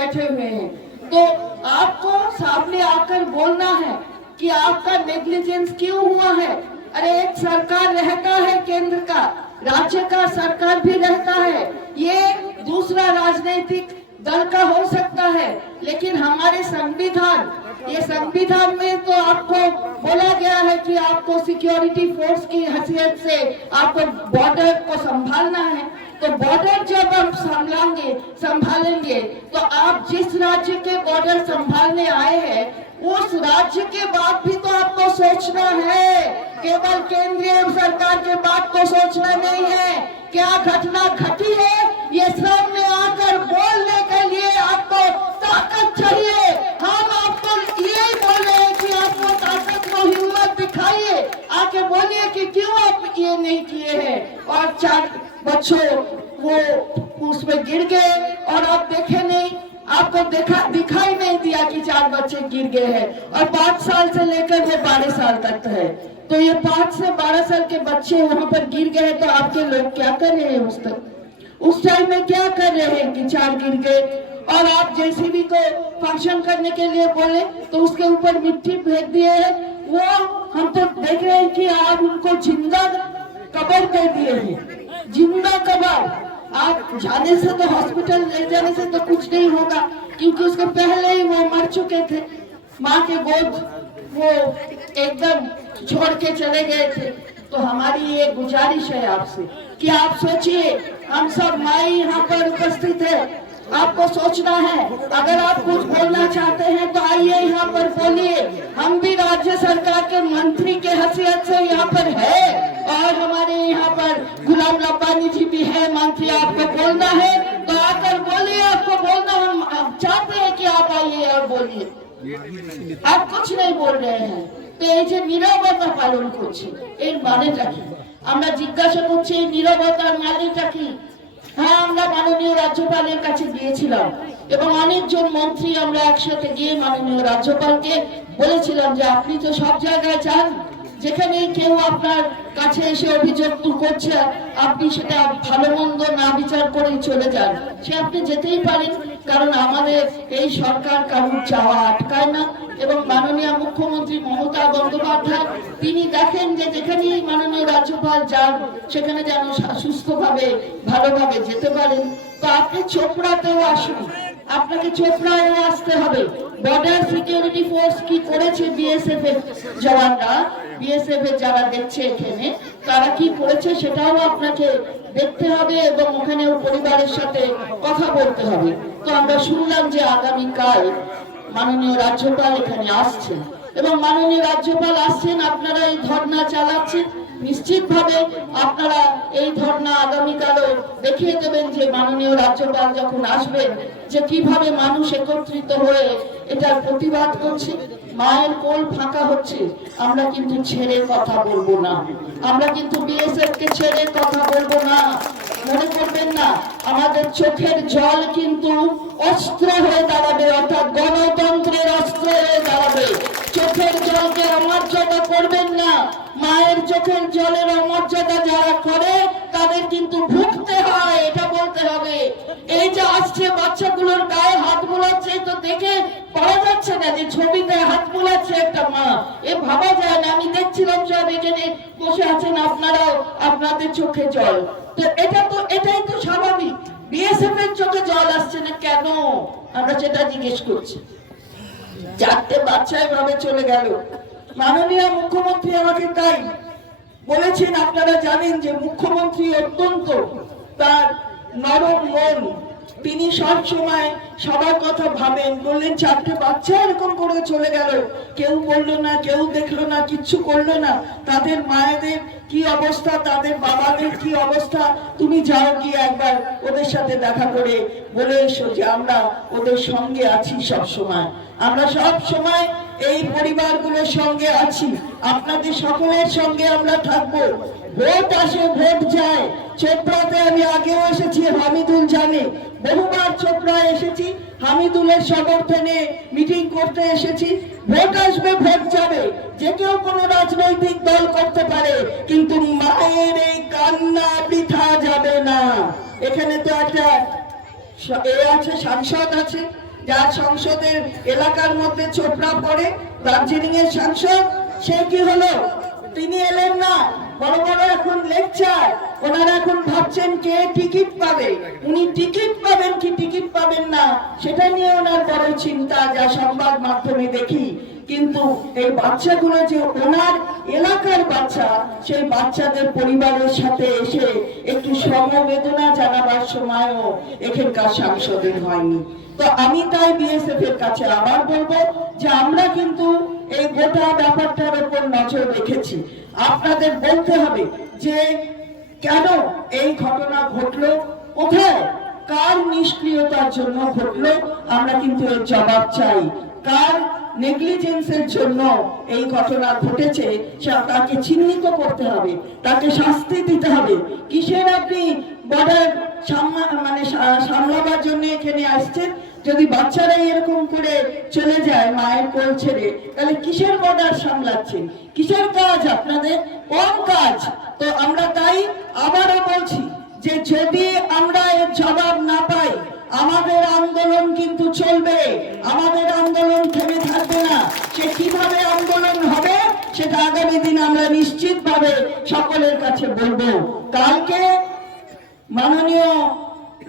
बैठे हुए हैं। तो आपको सामने आकर बोलना है कि आपका नेग्लिजेंस क्यों हुआ है? अरे, एक सरकार रहता है केंद्र का, राज्य का सरकार भी रहता है। ये दूसरा राजनीतिक दल का हो सकता है, लेकिन हमारे संविधान, ये संविधान में तो आपको बोला गया है कि आपको सिक्योरिटी फोर्स की हैसियत से आपको बॉर्डर को संभालना है। तो बॉर्डर जब हम संभालेंगे संभालेंगे तो आप जिस राज्य के बॉर्डर संभालने आए हैं, उस राज्य के बाद भी तो आपको सोचना है। केवल केंद्रीय सरकार के बात को सोचना नहीं है। क्या घटना घटी है? ये सामने आकर बोलने के लिए आपको ताकत चाहिए। हम आपको यही बोल रहे हैं कि आपको ताकत को हिम्मत दिखाइए। आके बोलिए कि क्यों ये नहीं किए हैं। और चार बच्चों वो उसमें गिर गए। और आप देखे नहीं, आपको देखा, दिखाई नहीं दिया कि चार बच्चे गिर गए हैं। और पाँच साल से लेकर वो बारह साल तक है। तो ये पाँच से बारह साल के बच्चे वहाँ पर गिर गए तो आपके लोग क्या कर रहे हैं उस तक? उस टाइम में क्या कर रहे हैं कि चार गिर गए? और आप जेसीबी को फ़ंक्शन करने के लिए बोले तो उसके ऊपर मिट्टी फेंक दिए है। वो हम तो देख रहे हैं कि आप उनको ज़िंदा कबर कर दिए हैं। ज़िंदा कबर। आप जाने से तो हॉस्पिटल ले जाने से तो कुछ नहीं होगा, क्योंकि उसके पहले ही वो मर चुके थे। माँ के गोद वो एकदम छोड़ के चले गए थे। तो हमारी ये गुजारिश है आपसे कि आप सोचिए, हम सब माई यहाँ पर उपस्थित है। आपको सोचना है अगर आप कुछ बोलना चाहते हैं तो आइए यहाँ पर बोलिए हम भी राज्य सरकार के मंत्री के हैसियत से यहाँ पर है और हमारे यहाँ पर गुलाम रब्बानी जी भी है मंत्री आपको बोलना है तो आकर बोलिए आपको बोलना हम हम चाहते हैं कि आप आइए और बोलिए आप कुछ नहीं बोल रहे हैं তো এই যে নীরবতা পালন করছে এর মানেটা কি আমরা জিজ্ঞাসা করছি এই নীরবতার মানেটা কি হ্যাঁ আমরা মাননীয় রাজ্যপালের কাছে গিয়েছিলাম এবং অনেকজন মন্ত্রী আমরা একসাথে গিয়ে মাননীয় রাজ্যপালকে বলেছিলাম যে আপনি তো সব জায়গায় যেখানে কেউ আপনার কাছে এসে অভিযোগ করছে, আপনি সেটা ভালো মন্দ না বিচার করে চলে যান। সে আপনি যেতেই পারেন, কারণ আমাদের এই সরকার কারুর চাওয়া আটকায় না এবং মাননীয় মুখ্যমন্ত্রী মমতা বন্দ্যোপাধ্যায়, তিনি দেখেন যে যেখানেই রাজ্যপাল যান, সেখানে যেন সুস্থভাবে, ভালোভাবে যেতে পারেন। তো আপনি চোপড়াতেও আসুন। আপনাকে চোপড়ায় আসতে হবে। বর্ডার সিকিউরিটি ফোর্স কি করেছে বিএসএফ এর জওয়ানরা? বিএসএফ এর যারা দেখছে এখানে, তারা কি করেছে সেটাও আপনাকে দেখতে হবে এবং ওখানে পরিবারের সাথে কথা বলতে হবে। তো আমরা শুনলাম যে আগামীকাল মাননীয় রাজ্যপাল এখানে আসছেন। এবং মাননীয় রাজ্যপাল আসছেন, আপনারা এই ধর্ণা চালাচ্ছেন। নিশ্চিতভাবে আপনারা এই ধর্ণা আগামীকালও দেখিয়ে দেবেন যে মাননীয় রাজ্যপাল যখন আসবেন, যে কীভাবে মানুষ একত্রিত হয়ে এটার প্রতিবাদ করছে, মায়ের কোল ফাঁকা হচ্ছে, আমরা কিন্তু ছেড়ে কথা বলব না। আমরা কিন্তু বিএসএফ কে ছেড়ে কথা বলব না। মনে করবেন না, আমাদের চোখের জল কিন্তু অস্ত্র হয়ে দাঁড়াবে, অর্থাৎ গণতন্ত্রের অস্ত্র হয়ে দাঁড়াবে। চোখের জলকে অমর্যাদা করবেন না। মায়ের চোখের জলের অমর্যাদা যারা করে, তাদের কিন্তু ভুগতে হয়, এটা বলতে হবে। এই যে আসছে বাচ্চাগুলোর গায়ে হাত বোলাচ্ছে তো দেখে পাওয়া যাচ্ছে না যে ছবিতে হাত বোলাচ্ছে একটা মা। এ ভাবা যায় না, আমি দেখছিলাম সব এখানে বসে আছেন আপনারাও, আপনাদের চোখে জল। তো এটা তো, এটাই তো স্বাভাবিক। বিএসএফ এর চোখে জল আসছে না কেন? আমরা সেটা জিজ্ঞেস করছি। চারটে বাচ্চা এভাবে চলে গেল। মাননীয় মুখ্যমন্ত্রী আমাকে তাই বলেছেন, আপনারা জানেন যে মুখ্যমন্ত্রী অত্যন্ত তার নরম মন। তিনি সব সময় সবার কথা ভাবেন, বললেন, চারটে বাচ্চা এরকম করে চলে গেল। কেউ বলল না, কেউ দেখল না, কিচ্ছু করল না। তাদের মায়েদের কি অবস্থা, তাদের বাবাদের কি অবস্থা? তুমি যাও গিয়ে একবার ওদের সাথে দেখা করে বলে এসো যে আমরা ওদের সঙ্গে আছি সব সময় আমরা সব সময় এই পরিবারগুলোর সঙ্গে আছি। আপনাদের সকলের সঙ্গে আমরা থাকব। ভোট আসে, ভোট যায়। চোপড়াতে আমি আগেও এসেছি, হামিদুল জানে। বহুবার চোপড়ায় এসেছি, হামিদুলের সমর্থনে মিটিং করতে এসেছি। ভোট আসবে, ভোট যাবে। যে কেউ কোনো রাজনৈতিক দল করতে পারে, কিন্তু মায়ের এই কান্না বৃথা যাবে না। এখানে তো একটা এ আছে, সাংসদ আছে। যার সংসদের এলাকার মধ্যে চোপড়া পড়ে দার্জিলিং এর সাংসদ, সে কি হলো? তিনি এলেন না, বড় বড় এখন লেকচার ওনারা এখন ভাবছেন কে টিকিট পাবে। উনি টিকিট পাবেন কি টিকিট পাবেন না, সেটা নিয়ে ওনার বড় চিন্তা, যা সংবাদ মাধ্যমে দেখি। কিন্তু এই বাচ্চাগুলো যে ওনার এলাকার বাচ্চা, সেই বাচ্চাদের পরিবারের সাথে এসে একটু সমবেদনা জানাবার সময়ও এখানকার সাংসদের হয়নি। তো আমি তাই বিএসএফ এর কাছে আবার বলব যে আমরা কিন্তু এই গোটা ব্যাপারটার উপর নজর রেখেছি। আপনাদের বলতে হবে যে কেন এই ঘটনা ঘটলো, কোথায়, কার নিষ্ক্রিয়তার জন্য ঘটলো, আমরা কিন্তু এর জবাব চাই। কার নেগলিজেন্সের জন্য এই ঘটনা ঘটেছে তাকে চিহ্নিত করতে হবে, তাকে শাস্তি দিতে হবে। কিসের আপনি বর্ডার মানে সামলাবার জন্য এখানে আসছেন? যদি বাচ্চারা এরকম করে চলে যায় মায়ের কোল ছেড়ে, তাহলে কিসের বর্ডার সামলাচ্ছেন কিসের কাজ আপনাদের? কোন কাজ? তো আমরা তাই আবারও বলছি যে যদি আমরা এর জবাব না পাই, আমাদের আন্দোলন কিন্তু চলবে। আমাদের আন্দোলন থেমে থাকবে না। সে কীভাবে আন্দোলন হবে, সেটা আগামী দিন আমরা নিশ্চিতভাবে সকলের কাছে বলব। কালকে মাননীয়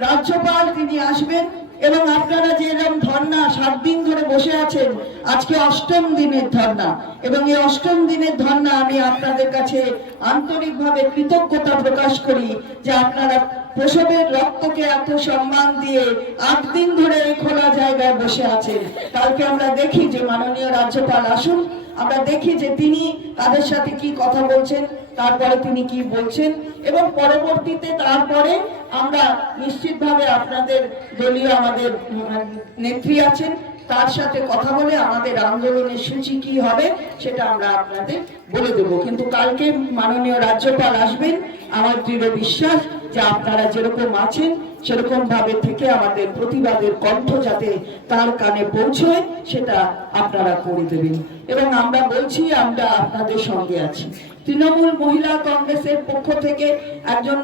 রাজ্যপাল তিনি আসবেন। এবং আপনারা যে এরকম ধর্ণা সাত দিন ধরে বসে আছেন, আজকে অষ্টম দিনের ধর্ণা। এবং এই অষ্টম দিনের ধর্ণা আমি আপনাদের কাছে আন্তরিকভাবে কৃতজ্ঞতা প্রকাশ করি যে আপনারা প্রসবের রক্তকে এত সম্মান দিয়ে আট দিন ধরে এই খোলা জায়গায় বসে আছেন। কালকে আমরা দেখি যে মাননীয় রাজ্যপাল আসুন, আমরা দেখি যে তিনি তাদের সাথে কি কথা বলছেন। তারপরে তিনি কি বলছেন? এবং পরবর্তীতে তারপরে আমরা নিশ্চিতভাবে আপনাদের দলীয় আমাদের নেত্রী আছেন। তার সাথে কথা বলে আমাদের আন্দোলনের সূচি কি হবে সেটা আমরা আপনাদের বলে দেব। কিন্তু কালকে মাননীয় রাজ্যপাল আসবেন। আমার দৃঢ় বিশ্বাস যে আপনারা যেরকম আছেন সেরকম ভাবে থেকে আমাদের প্রতিবাদের কণ্ঠ যাতে তার কানে পৌঁছয়, সেটা আপনারা করে দেবেন। এবং আমরা বলছি, আমরা আপনাদের সঙ্গে আছি। তৃণমূল মহিলা কংগ্রেসের পক্ষ থেকে একজন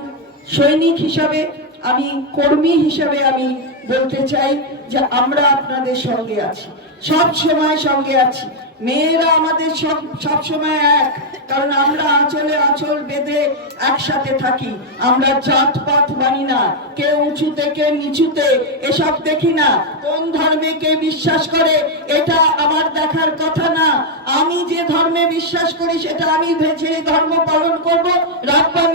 সৈনিক হিসাবে আমি, কর্মী হিসাবে আমি বলতে চাই যে আমরা আপনাদের সঙ্গে আছি। সব সময় সঙ্গে আছি। মেয়েরা আমাদের সব সবসময় এক, কারণ আমরা আঁচলে আঁচল বেঁধে একসাথে থাকি। আমরা জাত পাত মানি না, কে উঁচুতে, কে নিচুতে, এসব দেখি না। কোন ধর্মে কে বিশ্বাস করে, এটা আমার দেখার কথা না। আমি যে ধর্মে বিশ্বাস করি, সেটা আমি যে ধর্ম পালন করব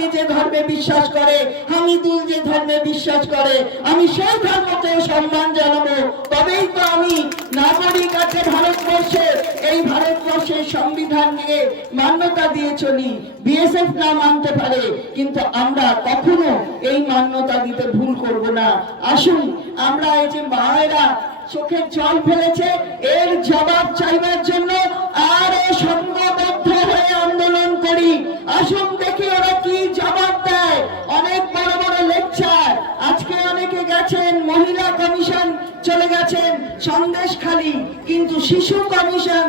রাব্বানি যে ধর্মে বিশ্বাস করে হামিদুল যে ধর্মে বিশ্বাস করে, আমি সেই ধর্মকে সম্মান জানাব। তবেই তো আমি নাগরিক আছে ভারতবর্ষের। এই ভারতবর্ষের সংবিধান নিয়ে মান্যতা দিয়ে চলি। বিএসএফ না মানতে পারে, কিন্তু আমরা কখনো এই মান্যতা দিতে ভুল করব না। আসুন, আমরা এই যে মায়েরা চোখের জল ফেলেছে, এর জবাব চাইবার জন্য আরও সংঘবদ্ধ হয়ে আন্দোলন করি আসুন দেখি ওরা কি জবাব দেয় অনেক বড় বড় লেকচার আজকে অনেকে গেছেন মহিলা কমিশন চলে গেছেন সন্দেশখালী কিন্তু শিশু কমিশন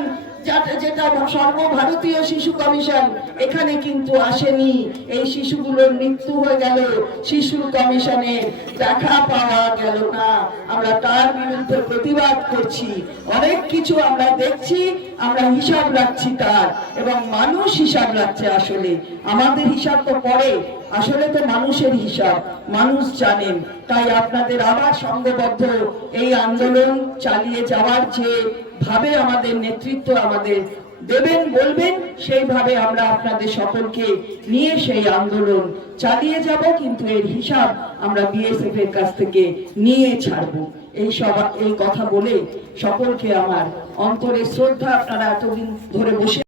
যেটা সর্বভারতীয় শিশু কমিশন, এখানে কিন্তু আসেনি। এই শিশুগুলোর মৃত্যু হয়ে গেল কমিশনে দেখা পাওয়া গেল না। আমরা তার বিরুদ্ধে প্রতিবাদ করছি। অনেক কিছু আমরা দেখছি, আমরা হিসাব রাখছি তার, এবং মানুষ হিসাব রাখছে আসলে। আমাদের হিসাব তো পরে আসলে তো মানুষের হিসাব, মানুষ জানেন তাই আপনাদের আবার সংঘবদ্ধ এই আন্দোলন চালিয়ে যাওয়ার যে ভাবে আমাদের নেতৃত্ব আমাদের দেবেন, বলবেন, সেইভাবে আমরা আপনাদের সকলকে নিয়ে সেই আন্দোলন চালিয়ে যাব, কিন্তু এর হিসাব আমরা বিএসএফ এর কাছ থেকে নিয়ে ছাড়বো। এই সব এই কথা বলে সকলকে আমার অন্তরে শ্রদ্ধা, আপনারা এতদিন ধরে বসে